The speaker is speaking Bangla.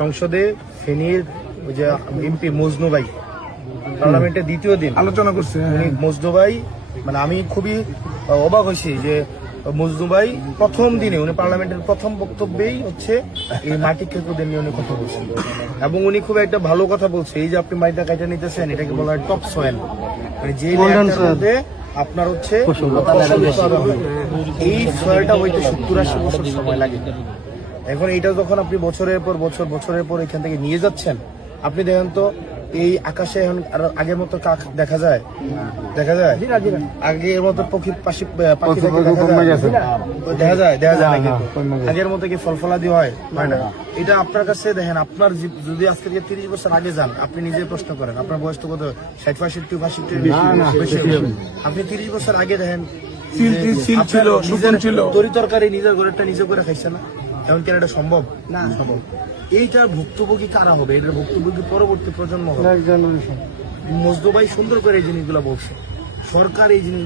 সংসদে ফেনীর ওই যে এমপি মজনু ভাই পার্লামেন্টের দ্বিতীয় দিন আলোচনা করছে। উনি মজনু ভাই মানে আমি খুবই অবাক হয়েছি যে মজনু ভাই প্রথম দিনে উনি পার্লামেন্টের প্রথম বক্তব্যেই হচ্ছে এই মাটি ক্ষেত্রদের নিয়ে উনি কথা বলছেন এবং উনি খুব একটা ভালো কথা বলছে। এই যে আপনি মাটিটা কাটা নিতেছেন এটাকে বলা হয় টপ সয়েল, মানে যে ল্যান্ডটার মধ্যে আপনার হচ্ছে ফসল উৎপাদন হয়। এই সয়েলটা হইতে 70-80 বছর সময় লাগে। এখন এইটা যখন আপনি বছরের পর এখান থেকে নিয়ে যাচ্ছেন, আপনি দেখেন তো এই আকাশে এখন আর আগের মতো কাক দেখা যায় আগের মতো পাখি দেখা যায় না কিন্তু আগের মতো কি ফলফলাদি হয় না। এটা আপনার কাছে দেখেন, আপনার যদি আজকে 30 বছর আগে যান, আপনি নিজে প্রশ্ন করেন আপনার বয়স তো কত 60-65 আপনি 30 বছর আগে দেখেন তরি তরকারি নিজের ঘরেরটা নিজে করে খাইছে না। এমন কেন এটা সম্ভব না? সম্ভব। এইটার ভুক্তভোগী কারা হবে? এটার ভুক্তভোগী পরবর্তী প্রজন্ম হবে। মজনু ভাই সুন্দর করে এই জিনিসগুলো বলছে, সরকার এই জিনিস